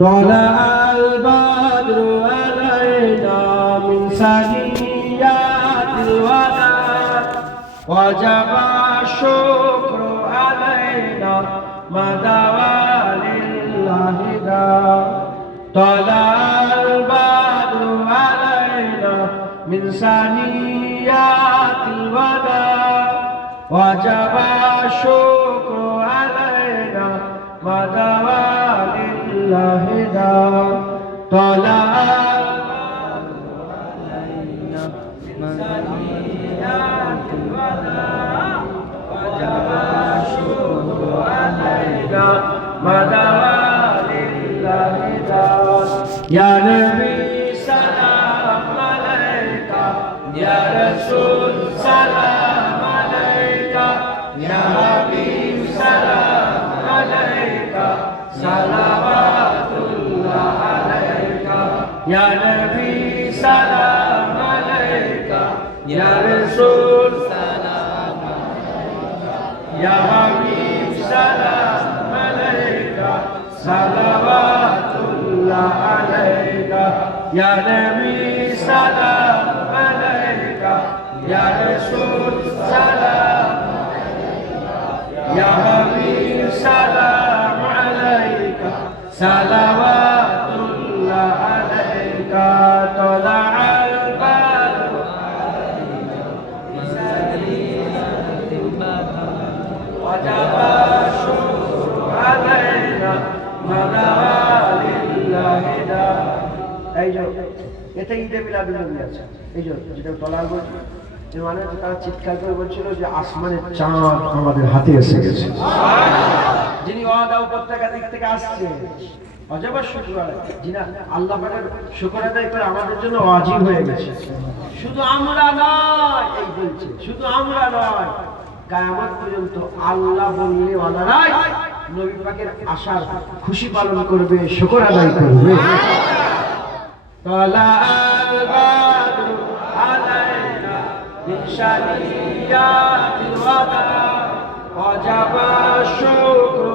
طلع البدر علينا من ثنيات الوداع وجب الشكر علينا ما دعا لله داع طلع البدر علينا من ثنيات الوداع وجب الشكر علينا ما دعا لله داع طلع البدر علينا من ثنيات الوداع وجب الشكر علينا ما دعا لله داع يا نبي سلام عليك يا رسول سلام عليك يا حبيب Ya Nabi salam alayka Ya Rasul salam alayka Ya Habib salam alayka Salawatullah alayka Ya Nabi salam alayka Ya Rasul salam alayka Ya Habib salam alayka Salawatullah alayka এই যে, এটা ঈদে মিলাদুল নবী এই যে, যেটা তলার বলছি এর মানে তারা চিৎকার করে বলছিল যে আসমানের চাঁদ আমাদের হাতে এসে গেছে। যিনি ওয়াদা উপত্যকা দিক থেকে আসছে অজবার শুক্র যিনি আল্লাহ পাকের শুকর আদায় করে আমাদের জন্য ওয়াজিব হয়ে গেছে শুধু আমরা নয় এই বলছে শুধু আমরা নয় কায়ামত পর্যন্ত আল্লাহ বললে অনারাই নবী পাকের আশার খুশি পালন করবে শুকর আদায় করবে طلع البدر علينا من شنيات الوداع وجب الشكر